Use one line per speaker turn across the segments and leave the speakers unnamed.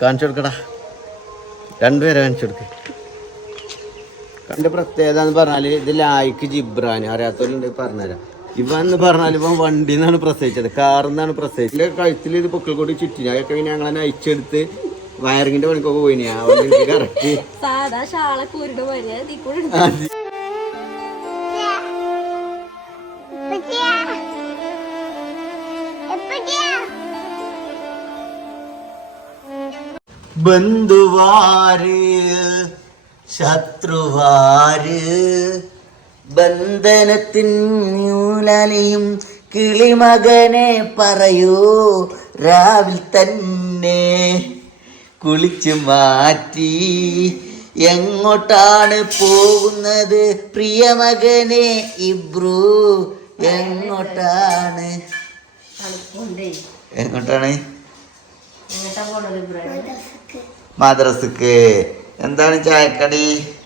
കാണിച്ചു കൊടുക്കടാ. രണ്ടുപേരെ കാണിച്ചു കൊടുക്ക. കണ്ട പ്രത്യേകത എന്ന് പറഞ്ഞാൽ ഇത് ലായിക്ക് ജിബ്രാൻ അറിയാത്തവരുണ്ട് പറഞ്ഞുതരാം. ഇവൻ എന്ന് പറഞ്ഞാൽ ഇവൻ വണ്ടിയിൽ നിന്നാണ് പ്രസവിച്ചത്. കാറിൽ നിന്നാണ് പ്രസവിച്ചത്. എന്റെ കഴുത്തിൽ ഇത് പൊക്കൾ കൂടി ചുറ്റി. അതൊക്കെ പിന്നെ ഞങ്ങളെ അയച്ചെടുത്ത് വയറിങ്ങിന്റെ പണിക്കൊക്കെ പോയിനി. ആ കറക്റ്റ്
സാധാ ഷാളൊക്കെ പോലെ
ബന്ധുവാര് ശത്രുവാര്. ബന്ധനത്തിൻ ന്യൂനലയും കിളിമകനെ പറയൂ രാവിൽ തന്നെ കുളിച്ചു മാറ്റി. എങ്ങോട്ടാണ് പോകുന്നത് പ്രിയമകനെ ഇബ്രു? എങ്ങോട്ടാണ്? എങ്ങോട്ടാണ്?
എങ്ങോട്ടാ പോണത് ബ്രെഡ്
മദ്രസക്ക്. എന്താണ് ചായക്കടി?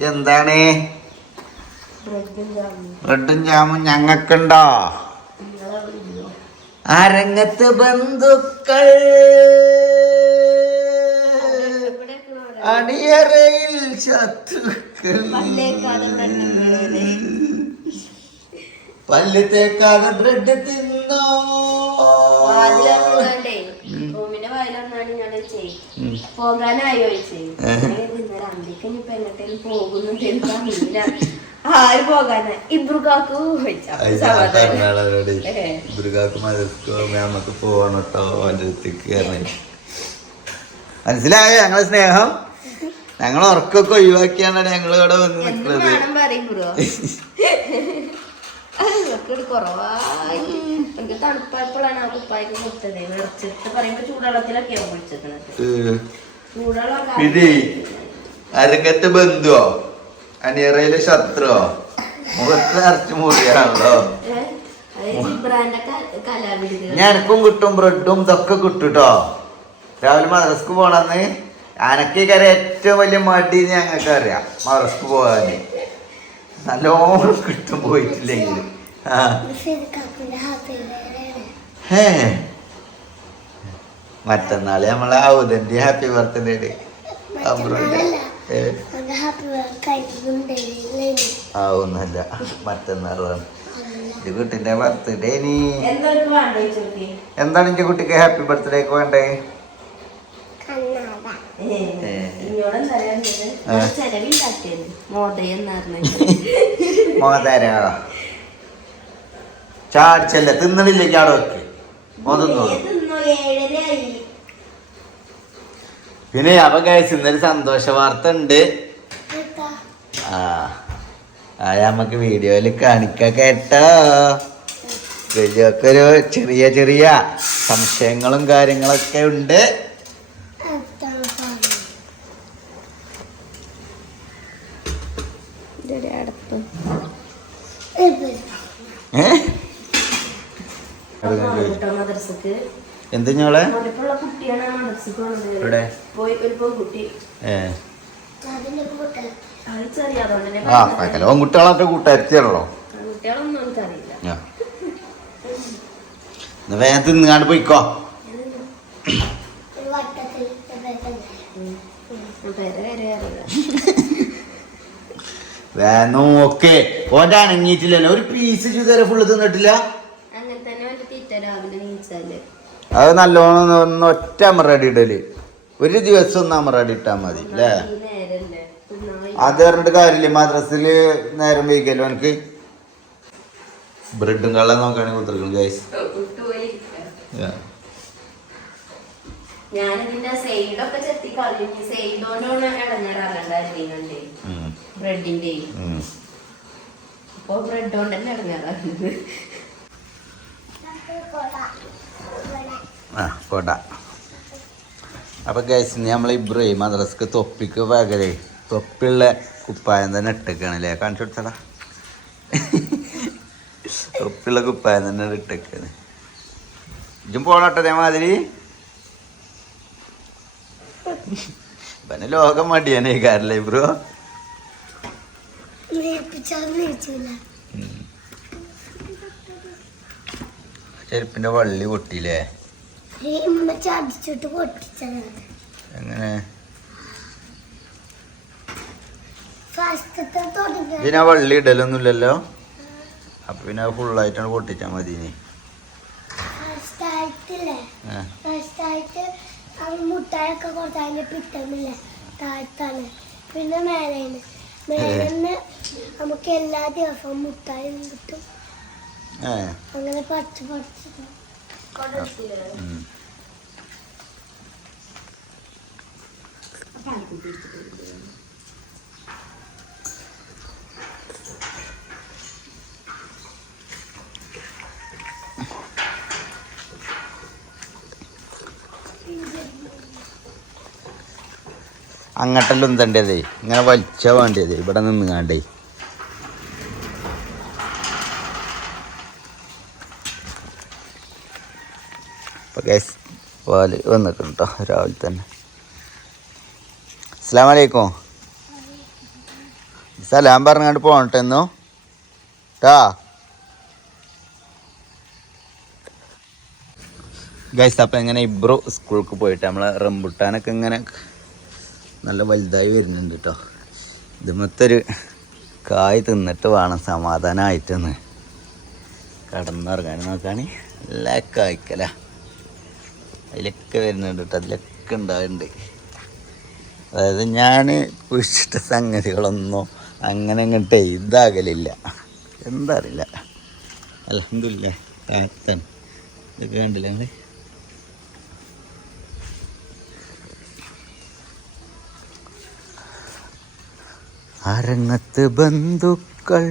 എന്താണ്?
ബ്രെഡും ജാമും
ഞങ്ങൾക്കുണ്ടോ ആ രംഗത്ത് ബന്ധുക്കൾ. അണിയറയിൽ ശത്രുക്കൾ. പല്ല് തേക്കാതെ ബ്രെഡ് തിന്നോ?
പോകാനായി ചോദിച്ചേ ഇന്നലെ അന്തിക്ക് ഇനിയിപ്പൊ എങ്ങോട്ടേലും പോകുന്നുണ്ട് അറിയില്ല ആര് പോകാനാ?
നമുക്ക് പോകണം കേട്ടോ അവന്റെ അടുത്തേക്ക് മനസ്സിലായോ ഞങ്ങളെ സ്നേഹം? ഞങ്ങൾ ഉറക്കൊക്കെ ഒഴിവാക്കിയാണ് ഞങ്ങൾ ഇവിടെ വന്ന് നിൽക്കുന്നത്
തണുപ്പായപ്പോഴാണ് ആ കുപ്പായ്ക്ക് കൊടുത്തത് നിറച്ചിട്ട് പറയുമ്പോ ചൂടുവെള്ളത്തിലൊക്കെയാണ്. ചൂടുവെള്ളം
പിന്നെ അരങ്ങത്തെ ബന്ധുവോ? അനിയറയിലെ ശത്രുവോ? മുഖത്ത് നിറച്ച് മുറിയാണല്ലോ. ഞാനക്കും കിട്ടും ബ്രെഡും ഇതൊക്കെ കിട്ടും കേട്ടോ രാവിലെ മദ്രസ്ക്ക് പോണെന്ന് അനക്കി കറി ഏറ്റവും വലിയ മടി ഞങ്ങൾക്ക് അറിയാം മദ്രസ്ക്ക് പോകാന്. നല്ലോണം കിട്ടും പോയിട്ടില്ലെങ്കിൽ ആ. ഹേ മറ്റന്നാൾ നമ്മളെ ഔദന്റെ ഹാപ്പി ബർത്ത്ഡേ ഡേ ആവുന്നല്ല മറ്റന്നാളാണ് എന്റെ കുട്ടിന്റെ ബർത്ത്ഡേ നീ. എന്താണ് എന്റെ കുട്ടിക്ക് ഹാപ്പി ബർത്ത്ഡേക്ക് വേണ്ടേ? മോതരാ. ചാടിച്ചല്ല തിന്നണില്ലെങ്കിൽ അവിടെ വെക്ക് പിന്നെ അപ്പൊ കഴിച്ച് ഇന്നൊരു സന്തോഷ വാർത്ത ഉണ്ട് ആ അത് നമുക്ക് വീഡിയോയിൽ കാണിക്ക കേട്ടോ. വലിയൊക്കെ ഒരു ചെറിയ ചെറിയ സംശയങ്ങളും കാര്യങ്ങളൊക്കെ ഉണ്ട്. എന്ത് ഞങ്ങളെ
ആ
സകലവും കുട്ടികളൊക്കെ. എന്നാ വേഗം തിന്നുകാണ്ട് പോയിക്കോ. ഓക്കെ ഓന്റെ അണങ്ങിയിട്ടില്ലല്ലോ ഒരു പീസ് ഇതുവരെ ഫുള്ള് തിന്നിട്ടില്ല?
അങ്ങനെ തന്നെ രാവിലെ നീച്ചാൽ.
അത് നല്ലോണം ഒന്ന് ഒറ്റ അമറടി ഇടൽ. ഒരു ദിവസം ഒന്ന് അമറടി ഇട്ടാ മതി അല്ലേ അത് പറഞ്ഞിട്ട് കാര്യമില്ല മദ്രസിൽ നേരം വൈകല്ലോ എനിക്ക്. ബ്രെഡും കള്ള നോക്കുകയാണെങ്കിൽ കുത്തിരിക്കണം ഗൈസ്
ഞാനതിന്റെ സൈഡൊക്കെ ചെത്തി കളഞ്ഞു സൈഡോണ്ടാണ് ഇടങ്ങാറാകണ്ടായിരുന്നേ ബ്രെഡിന്റെ അപ്പൊ ബ്രെഡ് കൊണ്ട് തന്നെ ഇടങ്ങാറാകുന്നത്
ആ കൊട. അപ്പൊ ഗൈസ് നമ്മൾ ഇബ്രഹിം മദ്രസ്ക്ക് തൊപ്പിക്ക് പകരം തൊപ്പിയുള്ള കുപ്പായം തന്നെ ഇട്ടേക്കാണ് അല്ലേ കാണിച്ചു കൊടുത്തടാ. തൊപ്പിയുള്ള കുപ്പായം തന്നെ ഇട്ടേക്കാണ്. ഇജും പോണോട്ടെ അതേമാതിരി പിന്നെ ലോകം മടിയാനേ കാരല്ലേ ബ്രോ
ചെരുപ്പിന്റെ വള്ളി പൊട്ടിയില്ലേ?
പൊട്ടിച്ചതാണ്.
എങ്ങനെ? ഇതിനാ വള്ളി ഇടലൊന്നുമില്ലല്ലോ? അപ്പൊ പിന്നെ ഫുള്ളായിട്ടാണ് പൊട്ടിച്ചാ മതി ഇനി
മുട്ടായൊക്കെ കൊടുത്ത് അതിന്റെ താഴ്ത്താണ്. പിന്നെ മേലേന്ന്. മേലെന്ന് നമുക്ക് എല്ലാ ദിവസവും മുട്ടായി കിട്ടും. അങ്ങനെ പറിച്ച് പറിച്ച്.
അങ്ങോട്ടെല്ലാം ഉന്തണ്ടേതേ ഇങ്ങനെ വലിച്ച വേണ്ടിയത് ഇവിടെ നിന്ന് കാണ്ടേ. അപ്പോൾ ഗ്യാസ് പാൽ വന്നിട്ടുണ്ട് കേട്ടോ രാവിലെ തന്നെ. അസ്സാം വലൈക്കും സലാം പോകട്ടെ എന്നോ ട്ടാ. ഗൈസ് അപ്പം എങ്ങനെ ഇബ്രു സ്കൂൾക്ക് പോയിട്ട് നമ്മളെ റംബുട്ടാനൊക്കെ ഇങ്ങനെ നല്ല വലുതായി വരുന്നുണ്ട് കേട്ടോ ഇത് മൊത്തൊരു കായ് തിന്നിട്ട് വേണം സമാധാനമായിട്ടെന്ന് കടന്നിറങ്ങാൻ. നോക്കാണ് എല്ലാ കായ്ക്കല. അതിലൊക്കെ വരുന്നുണ്ട് കേട്ടോ അതിലൊക്കെ ഉണ്ടാവുന്നുണ്ട്. അതായത് ഞാൻ കുഴിച്ചിട്ട സംഗതികളൊന്നും അങ്ങനെ അങ്ങോട്ട് ഇതാകലില്ല എന്താ അറിയില്ല അലഹമില്ല കാത്തൻ ഇതൊക്കെ കണ്ടില്ല ഞങ്ങൾ അരങ്ങത്ത് ബന്ധുക്കൾ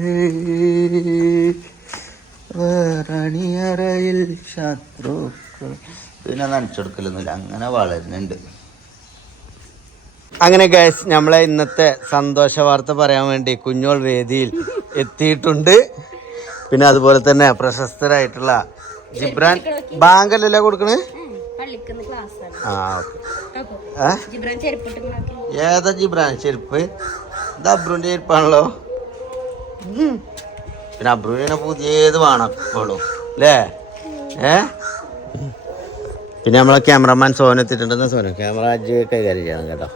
വേറണിയറയിൽ ശത്രുക്കൾ പിന്നെ നനച്ചെടുക്കലൊന്നുമില്ല. അങ്ങനെ വളരുന്നുണ്ട്. അങ്ങനെ ഗൈസ് നമ്മളെ ഇന്നത്തെ സന്തോഷ വാർത്ത പറയാൻ വേണ്ടി കുഞ്ഞോൾ വേദിയിൽ എത്തിയിട്ടുണ്ട്. പിന്നെ അതുപോലെ തന്നെ പ്രശസ്തരായിട്ടുള്ള ജിബ്രാൻ ബാങ്കല്ലല്ലേ കൊടുക്കണേ? ആ ഏതാ ജിബ്രാൻ ചെരുപ്പ്? ഇത് അബ്രുവിന്റെ ചെരുപ്പാണല്ലോ. പിന്നെ അബ്രുവിനെ പുതിയത് വേണം എപ്പോഴും അല്ലേ? ഏ? പിന്നെ നമ്മളെ ക്യാമറമാൻ സോന എത്തിയിട്ടുണ്ടെന്ന് സോന. ക്യാമറ അജ് കൈകാര്യം ചെയ്യണം കേട്ടോ.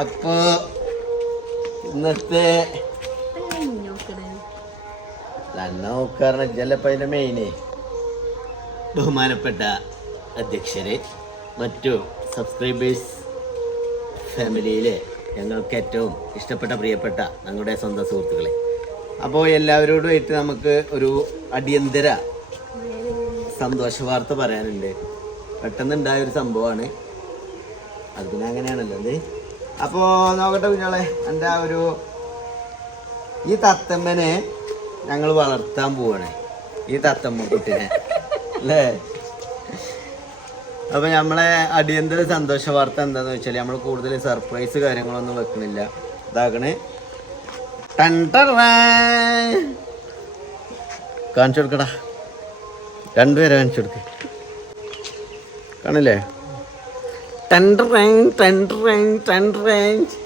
അപ്പോ ഇന്നത്തെ നോക്കാറിന് ജലപ്പ അതിന്റെ മെയിന് ബഹുമാനപ്പെട്ട അധ്യക്ഷരെ മറ്റു സബ്സ്ക്രൈബേഴ്സ് ഫാമിലിയിലെ ഞങ്ങൾക്ക് ഏറ്റവും ഇഷ്ടപ്പെട്ട പ്രിയപ്പെട്ട ഞങ്ങളുടെ സ്വന്തം സുഹൃത്തുക്കളെ. അപ്പോൾ എല്ലാവരോടുമായിട്ട് നമുക്ക് ഒരു അടിയന്തര സന്തോഷ വാർത്ത പറയാനുണ്ട്. പെട്ടെന്നുണ്ടായ ഒരു സംഭവമാണ്. അത് പിന്നെ അങ്ങനെയാണല്ലോ അത് അപ്പോൾ നോക്കട്ടെ കുഞ്ഞോളെ എന്റെ ആ ഒരു ഈ തത്തമ്മനെ ഞങ്ങൾ വളർത്താൻ പോവാണ്. ഈ തത്തമ്മ കുട്ടിനെ. അല്ലേ? അപ്പൊ നമ്മളെ അടിയന്തര സന്തോഷ വാർത്ത എന്താന്ന് വെച്ചാൽ നമ്മൾ കൂടുതൽ സർപ്രൈസ് കാര്യങ്ങളൊന്നും വെക്കണില്ല. ഇതാക്കണേ. കാണിച്ചു കൊടുക്കടാ. രണ്ടുപേരെ കാണിച്ചു കൊടുക്ക്. കാണില്ലേ? Tender range tender range tender range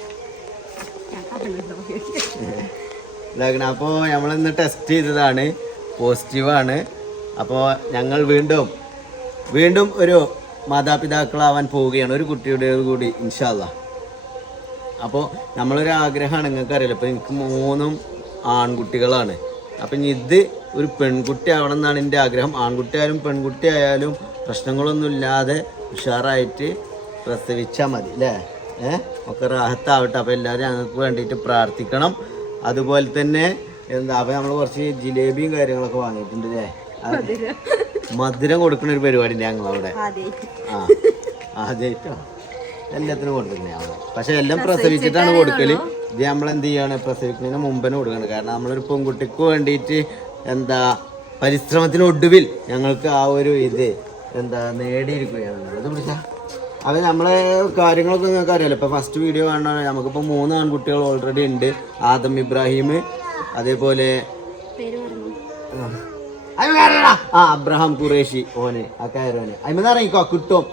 ഇതാക്കണം. അപ്പോൾ നമ്മളിന്ന് ടെസ്റ്റ് ചെയ്തതാണ്. പോസിറ്റീവാണ് അപ്പോൾ ഞങ്ങൾ വീണ്ടും വീണ്ടും ഒരു മാതാപിതാക്കളാവാൻ പോവുകയാണ് ഒരു കുട്ടിയുടെ കൂടി ഇൻഷാല്ല അപ്പോൾ നമ്മളൊരു ആഗ്രഹമാണ് നിങ്ങൾക്ക് അറിയില്ല ഇപ്പോൾ എനിക്ക് മൂന്നും ആൺകുട്ടികളാണ്. അപ്പം ഇത് ഒരു പെൺകുട്ടി ആവണം എന്നാണ് എന്റെ ആഗ്രഹം. ആൺകുട്ടി ആയാലും പെൺകുട്ടി ആയാലും പ്രശ്നങ്ങളൊന്നുമില്ലാതെ ഉഷാറായിട്ട് പ്രസവിച്ചാൽ മതി അല്ലേ? ഏഹ് ഒക്കെ റാഹത്താവട്ടെ. അപ്പോൾ എല്ലാവരും ഞങ്ങൾക്ക് വേണ്ടിയിട്ട് പ്രാർത്ഥിക്കണം. അതുപോലെ തന്നെ എന്താ അപ്പോൾ നമ്മൾ കുറച്ച് ജിലേബിയും കാര്യങ്ങളൊക്കെ വാങ്ങിയിട്ടുണ്ട് അല്ലേ? മധുരം കൊടുക്കുന്ന ഒരു പരിപാടി ഉണ്ട് ഞങ്ങളവിടെ ആ ആദ്യമായിട്ടോ എല്ലാത്തിനും കൊടുക്കുന്നത് അവിടെ പക്ഷെ എല്ലാം പ്രസവിച്ചിട്ടാണ് കൊടുക്കൽ. ഇത് നമ്മൾ എന്ത് ചെയ്യാണ്? പ്രസവിക്കുന്നതിന് മുമ്പനെ കൊടുക്കണം. കാരണം നമ്മളൊരു പെൺകുട്ടിക്ക് വേണ്ടിയിട്ട് എന്താ പരിശ്രമത്തിന് ഒടുവിൽ ഞങ്ങൾക്ക് ആ ഒരു ഇത് എന്താ നേടിയിരിക്കുകയാണ്. അത് പിടിച്ചാ. അത് നമ്മളെ കാര്യങ്ങളൊക്കെ നിങ്ങൾക്ക് അറിയാലോ. ഇപ്പൊ ഫസ്റ്റ് വീഡിയോ കാണാൻ നമുക്കിപ്പോ മൂന്ന് ആൺകുട്ടികൾ ഓൾറെഡി ഉണ്ട്. ആദം ഇബ്രാഹിം അതേപോലെ ആ. അബ്രഹാം ഖുറേഷി ഓനെ ആ കയറോനെ അതിമെന്ന് ഇറങ്ങിക്കോ കിട്ടും.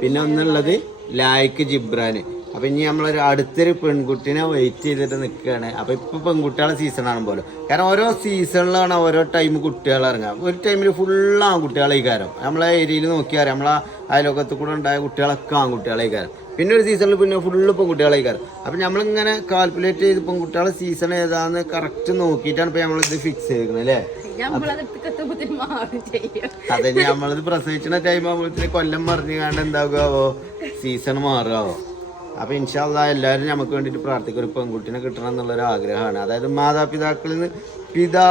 പിന്നെ ഒന്നുള്ളത് ലായ്ക്ക് ജിബ്രാന്. അപ്പൊ ഇനി നമ്മളൊരു അടുത്തൊരു പെൺകുട്ടിനെ വെയിറ്റ് ചെയ്തിട്ട് നിൽക്കുകയാണ് അപ്പൊ ഇപ്പൊ പെൺകുട്ടികളെ സീസണാണ് പോലെ. കാരണം ഓരോ സീസണിലാണ് ഓരോ ടൈം കുട്ടികൾ ഇറങ്ങുക. ഒരു ടൈമിൽ ഫുള്ള് ആൺകുട്ടികളെ കാരം നമ്മളെ ഏരിയയിൽ നോക്കിയാൽ നമ്മളെ അയലോകത്ത് കൂടെ ഉണ്ടായ കുട്ടികളൊക്കെ ആൺകുട്ടികളെ കാരം പിന്നെ ഒരു സീസണിൽ പിന്നെ ഫുള്ള് പെൺകുട്ടികളെ കാരം അപ്പൊ നമ്മളിങ്ങനെ കാൽക്കുലേറ്റ് ചെയ്ത് പെൺകുട്ടികളെ സീസൺ ഏതാന്ന് കറക്റ്റ് നോക്കിയിട്ടാണ് ഇപ്പൊ നമ്മളിത് ഫിക്സ് ചെയ്തിരിക്കുന്നത് അല്ലേ? അതെ നമ്മളത് പ്രസവിച്ചിന ടൈം ആകുമ്പോഴത്തേക്ക് കൊല്ലം മറിഞ്ഞു കാണ്ട് എന്താകുമോ സീസൺ മാറുമോ അപ്പൊ ഇൻഷാല്ല എല്ലാവരും നമുക്ക് വേണ്ടിയിട്ട് പ്രാർത്ഥിക്കും. ഒരു പെൺകുട്ടിനെ കിട്ടണം എന്നുള്ളൊരു ആഗ്രഹമാണ്. അതായത് മാതാപിതാക്കളിൽ നിന്ന് പിതാ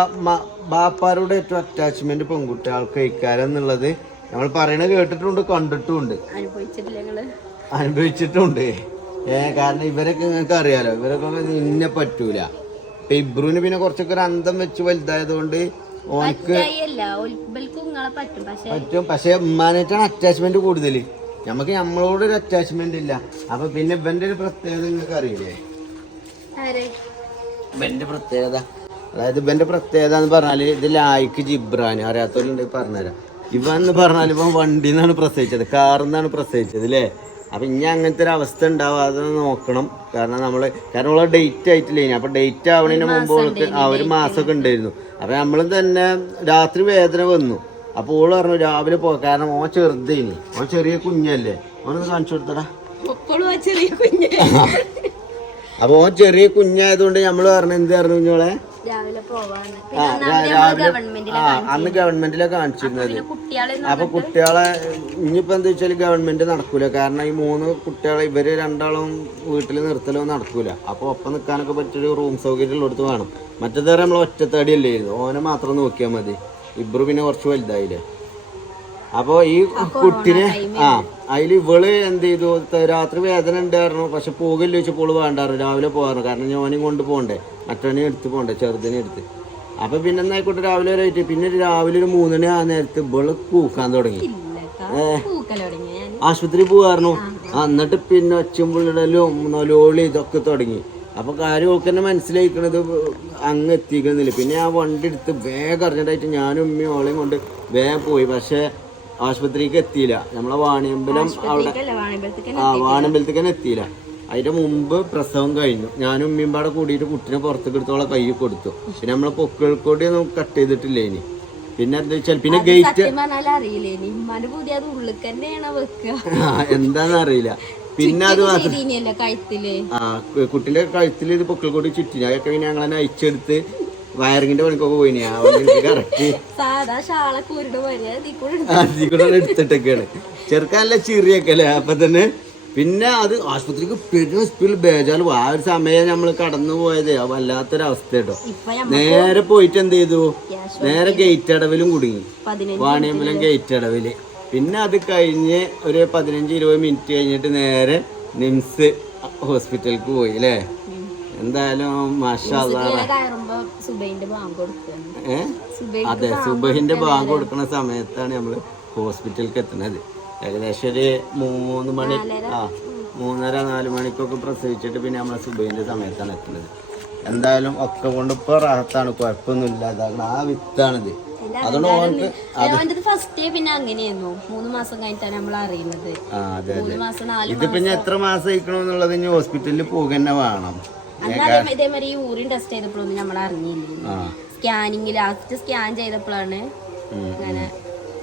ബാപ്പാരുടെ ഏറ്റവും അറ്റാച്ച്മെന്റ് പെൺകുട്ടികൾക്ക് ഇക്കാരം നമ്മൾ പറയണത് കേട്ടിട്ടുണ്ട് കണ്ടിട്ടുമുണ്ട് അനുഭവിച്ചിട്ടുണ്ട്. ഏ കാരണം ഇവരൊക്കെ നിങ്ങൾക്ക് അറിയാലോ ഇവരൊക്കെ ഇന്നെ പറ്റൂല. ഇപ്പൊ ഇബ്രുവിന് പിന്നെ കുറച്ചൊക്കെ ഒരു അന്തം വെച്ച് വലുതായതുകൊണ്ട് ഓനക്ക്
പറ്റും. പക്ഷെ
ഉമ്മാനായിട്ടാണ് അറ്റാച്ച്മെന്റ് കൂടുതൽ നമുക്ക് നമ്മളോട് ഒരു അറ്റാച്ച്മെന്റ് ഇല്ല. അപ്പൊ പിന്നെ ഇവന്റെ ഒരു പ്രത്യേകത നിങ്ങൾക്ക് അറിയില്ലേ? ഇവന്റെ പ്രത്യേകത. അതായത് ഇവന്റെ പ്രത്യേകത എന്ന് പറഞ്ഞാൽ ഇത് ലായിക്ക് ജിബ്രാൻ അറിയാത്തവരുണ്ട് പറഞ്ഞുതരാം. ഇവൻ എന്ന് പറഞ്ഞാൽ ഇവൻ വണ്ടിയിൽ നിന്നാണ് പ്രസവിച്ചത്. കാറിൽ നിന്നാണ് പ്രസവിച്ചത് അല്ലേ അപ്പൊ ഇനി അങ്ങനത്തെ ഒരു അവസ്ഥ ഉണ്ടാവാതെ നോക്കണം. കാരണം നമ്മൾ കാരണം ഉള്ള ഡേറ്റ് ആയിട്ടില്ല അപ്പോൾ അപ്പൊ ഡേറ്റ് ആവണതിന് മുമ്പ് ആ ഒരു മാസമൊക്കെ ഉണ്ടായിരുന്നു. അപ്പൊ നമ്മൾ തന്നെ രാത്രി വേദന വന്നു. അപ്പൊ ഓൾ പറഞ്ഞു രാവിലെ പോ. കാരണം ഓൻ ചെറുതേനി. ഓൻ ചെറിയ കുഞ്ഞല്ലേ. ഓനൊന്ന് കാണിച്ചു കൊടുത്തടാ.
ചെറിയ കുഞ്ഞ്.
അപ്പൊ ഓ ചെറിയ കുഞ്ഞായതുകൊണ്ട് നമ്മൾ പറഞ്ഞു എന്ത് പറഞ്ഞു കുഞ്ഞോളെ? ആ, അന്ന് ഗവൺമെന്റിലെ കാണിച്ചിരുന്നത്. അപ്പൊ കുട്ടികളെ ഇനിയിപ്പോ എന്താ വെച്ചാൽ ഗവൺമെന്റ് നടക്കൂല. കാരണം ഈ മൂന്ന് കുട്ടികളെ ഇവർ രണ്ടാളും വീട്ടിൽ നിർത്തലോ നടക്കൂല. അപ്പൊ ഒപ്പം നിൽക്കാനൊക്കെ പറ്റിയൊരു റൂം സൗകര്യം ഉള്ളിടത്ത് വേണം. മറ്റേതേറെ നമ്മൾ ഒറ്റത്തടിയല്ലേ അല്ലേ ഓനെ മാത്രം നോക്കിയാൽ മതി. ഇബ്രു പിന്നെ കുറച്ച് വലുതായില്ലേ. അപ്പൊ ഈ കുട്ടിനെ ആ അതിൽ ഇവൾ എന്ത് ചെയ്തു? രാത്രി വേദന ഉണ്ടായിരുന്നു പക്ഷെ പോകില്ല വെച്ചപ്പോൾ വേണ്ടായിരുന്നു രാവിലെ പോകാറു കാരണം ഞാനും കൊണ്ട് പോകണ്ടേ മറ്റവനെ എടുത്ത് പോകണ്ടേ ചെറുതിനെ എടുത്ത്. അപ്പൊ പിന്നെ എന്നായിക്കോട്ടെ രാവിലെ ഒരു ആയിട്ട്. പിന്നെ രാവിലെ ഒരു മൂന്നണി ആ നേരത്ത് ഇവൾ കൂക്കാൻ തുടങ്ങി. ആശുപത്രി പോകാറുന്നു എന്നിട്ട് പിന്നെ ഒച്ചും പുള്ളിടലും നൊലോളി ഇതൊക്കെ തുടങ്ങി. അപ്പൊ കാര്യം ഒക്കെ തന്നെ മനസ്സിലായിക്കണത് അങ്ങ് എത്തിക്കുന്നില്ല പിന്നെ ആ വണ്ടി എടുത്ത് വേഗം അറിഞ്ഞിട്ടായിട്ട് ഞാനും ഉമ്മയും ഓളെയും കൊണ്ട് വേഗം പോയി. പക്ഷെ ആശുപത്രിക്ക് എത്തിയില്ല. നമ്മളെ വാണിയമ്പലം അവിടെ ആ വാണിയമ്പലത്തേക്ക് തന്നെ എത്തിയില്ല. അതിന്റെ മുമ്പ് പ്രസവം കഴിഞ്ഞു. ഞാനും ഉമ്മയും പാടെ കൂടിയിട്ട് കുട്ടിനെ പുറത്തേക്ക് എടുത്തോളെ കൈ കൊടുത്തു. പിന്നെ നമ്മളെ പൊക്കിൾക്കൊടി ഒന്നും കട്ട് ചെയ്തിട്ടില്ല ഇനി? പിന്നെ എന്താ വെച്ചാൽ പിന്നെ ഗേറ്റ് എന്താന്ന് അറിയില്ല. പിന്നെ അത് മാത്രം ആ കുട്ടിന്റെ കഴുത്തിൽ ഇത് പൊക്കിൾ കൊടി ചുറ്റി. അതൊക്കെ പിന്നെ ഞങ്ങളെ അയച്ചെടുത്ത് വയറിങ്ങിന്റെ പണിക്കൊക്കെ പോയിനി. കറക്റ്റ്. എടുത്തിട്ടൊക്കെയാണ്. ചെറുക്കാനല്ല ചിറിയൊക്കെ അല്ലേ? അപ്പൊ തന്നെ പിന്നെ അത് ആശുപത്രിക്ക് പെരും സ്പീഡിൽ ബേജാൽ ആ ഒരു സമയം നമ്മൾ കടന്നു പോയത്. വല്ലാത്തൊരവസ്ഥ കേട്ടോ. നേരെ പോയിട്ട് എന്ത് ചെയ്തു? നേരെ ഗേറ്റ് അടവിലും കുടുങ്ങി. വാണിയമ്പലം ഗേറ്റ് അടവിൽ. പിന്നെ അത് കഴിഞ്ഞ് ഒരു പതിനഞ്ച് ഇരുപത് മിനിറ്റ് കഴിഞ്ഞിട്ട് നേരെ നിംസ് ഹോസ്പിറ്റലിലേക്ക് പോയി അല്ലേ? എന്തായാലും അതെ സുബഹിന്റെ ബാങ്ക് കൊടുക്കുന്ന സമയത്താണ് നമ്മൾ ഹോസ്പിറ്റലിലേക്ക് എത്തുന്നത്. ഏകദേശം ഒരു മൂന്ന് മണി ആ മൂന്നര നാല് മണിക്കൊക്കെ പ്രസവിച്ചിട്ട് പിന്നെ നമ്മൾ സുബഹിന്റെ സമയത്താണ് എത്തുന്നത്. എന്തായാലും ഒക്കെ കൊണ്ട് ഇപ്പൊ റാഹത്താണ് കുഴപ്പമൊന്നും ഇല്ലാതാകണം ആ വിത്താണിത്. അതുകൊണ്ട്
ഫസ്റ്റ് പിന്നെ അങ്ങനെയായിരുന്നു. മൂന്ന് മാസം കഴിഞ്ഞിട്ടാണ് നമ്മൾ അറിയുന്നത്.
ഇത് പിന്നെ എത്ര മാസം കഴിക്കണമെന്നുള്ളത് ഇനി ഹോസ്പിറ്റലിൽ പോകുക തന്നെ വേണം.
അന്ന് ടെസ്റ്റ് ചെയ്തപ്പോഴൊന്നും നമ്മൾ അറിഞ്ഞില്ല? സ്കാനിങ് ലാസ്റ്റ് സ്കാൻ ചെയ്തപ്പോഴാണ്
അങ്ങനെ
ഇങ്ങനെ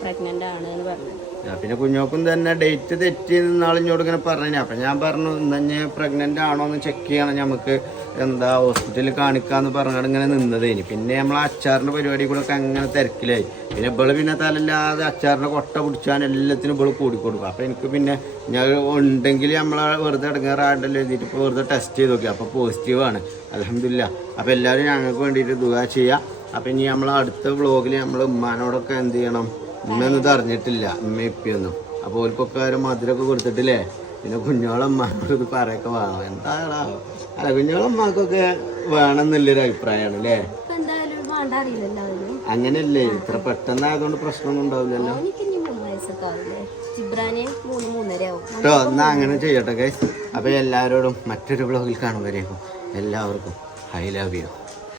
പ്രഗ്നന്റ് ആണ് എന്ന് പറഞ്ഞത്
പിന്നെ കുഞ്ഞോക്കും തന്നെ ഡേറ്റ് തെറ്റി നാളെ ഇങ്ങോട്ട് ഇങ്ങനെ പറഞ്ഞു അപ്പൊ ഞാൻ പറഞ്ഞു ഇന്നെ പ്രഗ്നന്റ് ആണോ എന്ന് ചെക്ക് ചെയ്യണം. നമുക്ക് എന്താ ഹോസ്പിറ്റലിൽ കാണിക്കാന്ന് പറഞ്ഞാൽ ഇങ്ങനെ നിന്നതേനി. പിന്നെ നമ്മൾ അച്ചാറിന്റെ പരിപാടി കൂടെ ഒക്കെ അങ്ങനെ തിരക്കിലായി. പിന്നെ ഇവൾ പിന്നെ തലല്ലാതെ അച്ചാറിന്റെ കൊട്ട പിടിച്ചാൽ എല്ലാത്തിനും ഇവൾ കൂടി കൊടുക്കും അപ്പൊ എനിക്ക് പിന്നെ ഞാൻ ഉണ്ടെങ്കിൽ നമ്മൾ വെറുതെ ഇടങ്ങാറാണ്ടല്ലോ എഴുതിയിട്ട് ഇപ്പോൾ വെറുതെ ടെസ്റ്റ് ചെയ്ത് നോക്കി. അപ്പോൾ പോസിറ്റീവാണ് അലഹമില്ല അപ്പൊ എല്ലാവരും ഞങ്ങൾക്ക് വേണ്ടിയിട്ട് ദുഃഖ ചെയ്യാം. അപ്പൊ ഇനി നമ്മൾ അടുത്ത വ്ളോഗിൽ നമ്മൾ ഉമ്മാനോടൊക്കെ എന്ത് ചെയ്യണം? ഉമ്മയൊന്നും ഇത് അറിഞ്ഞിട്ടില്ല. ഉമ്മ ഇപ്പിയൊന്നും അപ്പോൾ ഓൽക്കൊക്കെ ഒരു മധുരമൊക്കെ കൊടുത്തിട്ടില്ലേ? പിന്നെ കുഞ്ഞോളം ഇത് പറയൊക്കെ വേണം എന്താടാ? അല്ല കുഞ്ഞോളമ്മക്കൊക്കെ വേണമെന്നുള്ളൊരു അഭിപ്രായമാണ് അല്ലേ?
അങ്ങനല്ലേ
അങ്ങനെയല്ലേ? ഇത്ര പെട്ടെന്നായതുകൊണ്ട് പ്രശ്നമൊന്നും ഉണ്ടാവില്ലല്ലോ. കേട്ടോ എന്നാ അങ്ങനെ ചെയ്യട്ടെ ഗൈസ് അപ്പോൾ എല്ലാവരോടും മറ്റൊരു ബ്ലോഗിൽ കാണുമ്പോഴേക്കും എല്ലാവർക്കും ഐ ലവ് യു